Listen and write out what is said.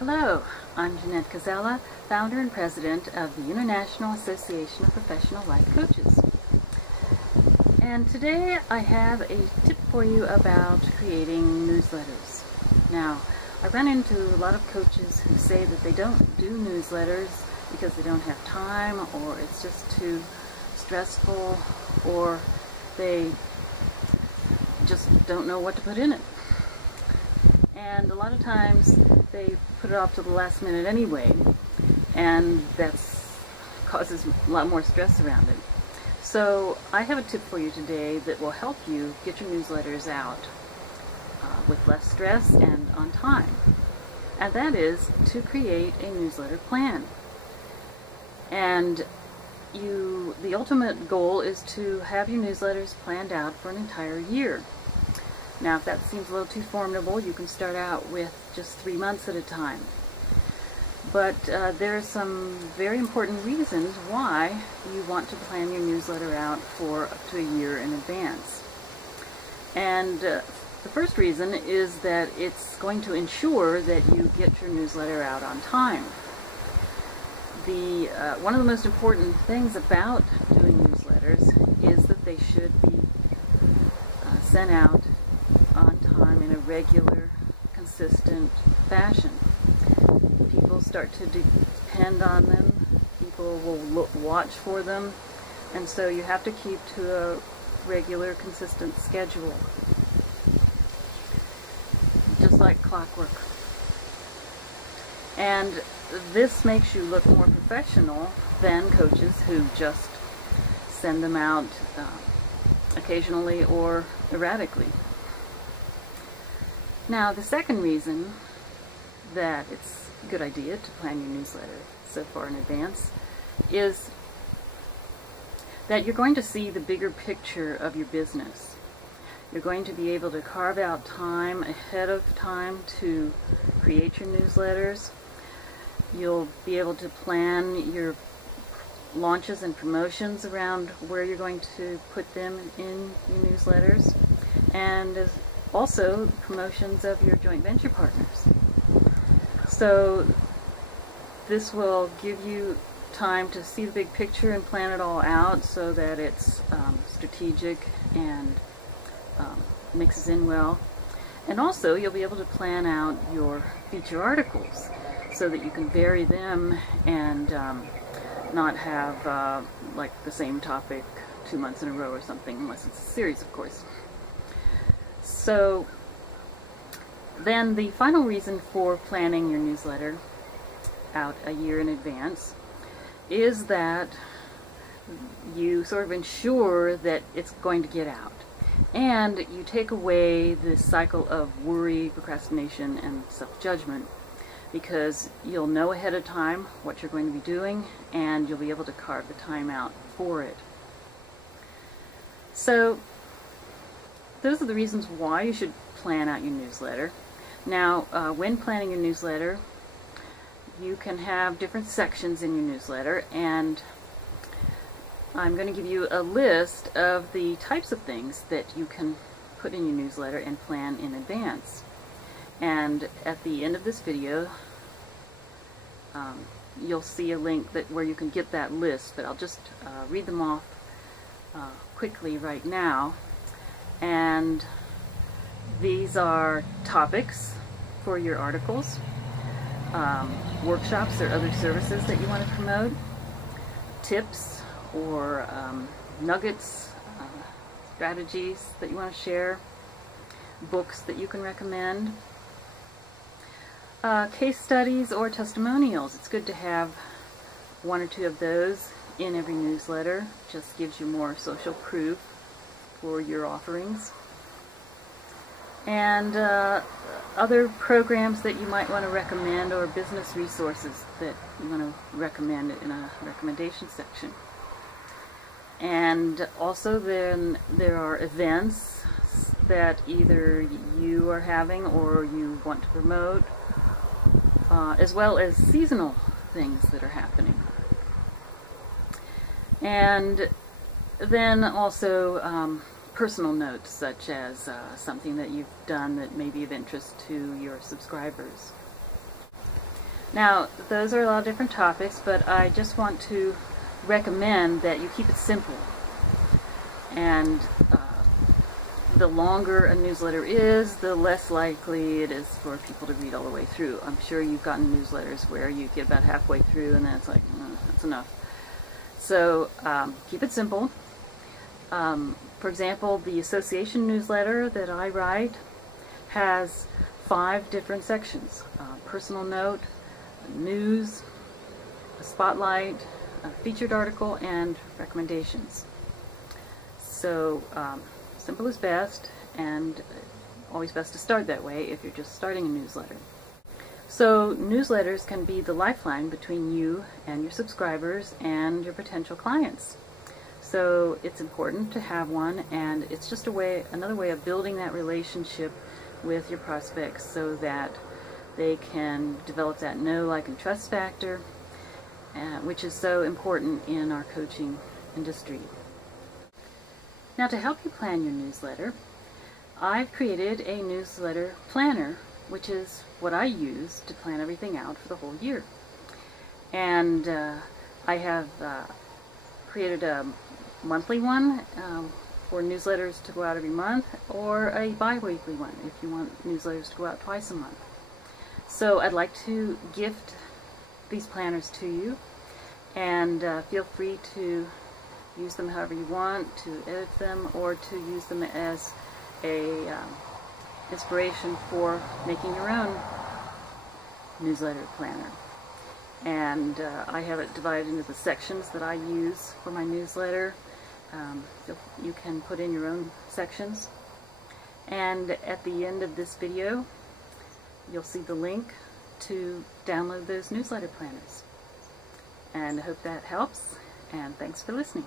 Hello, I'm Jeannette Koczela, founder and president of the International Association of Professional Life Coaches. And today I have a tip for you about creating newsletters. Now, I run into a lot of coaches who say that they don't do newsletters because they don't have time, or it's just too stressful, or they just don't know what to put in it. And a lot of times they put it off to the last minute anyway, and that causes a lot more stress around it. So I have a tip for you today that will help you get your newsletters out with less stress and on time. And that is to create a newsletter plan. And the ultimate goal is to have your newsletters planned out for an entire year. Now, if that seems a little too formidable, you can start out with just 3 months at a time. But there are some very important reasons why you want to plan your newsletter out for up to a year in advance. And the first reason is that it's going to ensure that you get your newsletter out on time. One of the most important things about doing newsletters is that they should be sent out on time in a regular, consistent fashion. People start to depend on them. People will watch for them, and so you have to keep to a regular, consistent schedule, just like clockwork. And this makes you look more professional than coaches who just send them out occasionally or erratically. Now, the second reason that it's a good idea to plan your newsletter so far in advance is that you're going to see the bigger picture of your business. You're going to be able to carve out time ahead of time to create your newsletters. You'll be able to plan your launches and promotions around where you're going to put them in your newsletters, and also promotions of your joint venture partners. So this will give you time to see the big picture and plan it all out so that it's strategic and mixes in well. And also you'll be able to plan out your feature articles so that you can vary them and not have like the same topic 2 months in a row or something, unless it's a series, of course. So then the final reason for planning your newsletter out a year in advance is that you sort of ensure that it's going to get out, and you take away this cycle of worry, procrastination, and self-judgment, because you'll know ahead of time what you're going to be doing, and you'll be able to carve the time out for it. So those are the reasons why you should plan out your newsletter. Now, when planning your newsletter, you can have different sections in your newsletter, and I'm going to give you a list of the types of things that you can put in your newsletter and plan in advance. And at the end of this video, you'll see a link where you can get that list, but I'll just read them off quickly right now. And these are topics for your articles, workshops or other services that you want to promote, tips or nuggets, strategies that you want to share, books that you can recommend, case studies or testimonials. It's good to have 1 or 2 of those in every newsletter. Just gives you more social proof for your offerings. And other programs that you might want to recommend, or business resources that you want to recommend in a recommendation section. And also then there are events that either you are having or you want to promote, as well as seasonal things that are happening. And then also personal notes, such as something that you've done that may be of interest to your subscribers. Now, those are a lot of different topics, but I just want to recommend that you keep it simple. And the longer a newsletter is, the less likely it is for people to read all the way through. I'm sure you've gotten newsletters where you get about halfway through and then it's like, that's enough. So keep it simple. For example, the association newsletter that I write has 5 different sections. Personal note, news, a spotlight, a featured article, and recommendations. So simple is best, and always best to start that way if you're just starting a newsletter. So newsletters can be the lifeline between you and your subscribers and your potential clients. So it's important to have one, and it's just another way of building that relationship with your prospects so that they can develop that know, like, and trust factor, which is so important in our coaching industry. Now, to help you plan your newsletter, I've created a newsletter planner, which is what I use to plan everything out for the whole year. And I have created a monthly one for newsletters to go out every month, or a bi-weekly one if you want newsletters to go out twice a month. So I'd like to gift these planners to you, and feel free to use them however you want, to edit them, or to use them as a inspiration for making your own newsletter planner. And I have it divided into the sections that I use for my newsletter. You can put in your own sections. And at the end of this video, you'll see the link to download those newsletter planners. And I hope that helps, and thanks for listening.